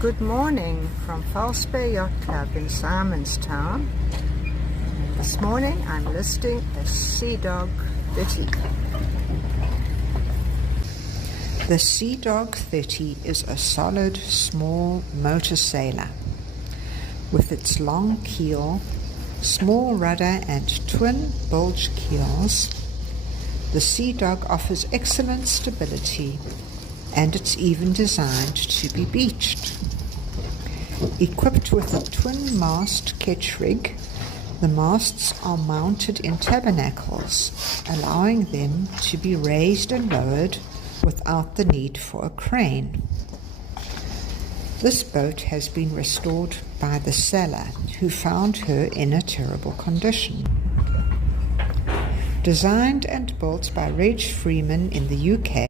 Good morning from Falspear Yacht Club in Simonstown. And this morning I'm listing a Seadog 30. The Seadog 30 is a solid small motor sailor. With its long keel, small rudder and twin bilge keels, the Seadog offers excellent stability, and it's even designed to be beached. Equipped with a twin-mast ketch rig, the masts are mounted in tabernacles, allowing them to be raised and lowered without the need for a crane. This boat has been restored by the seller, who found her in a terrible condition. Designed and built by Reg Freeman in the UK,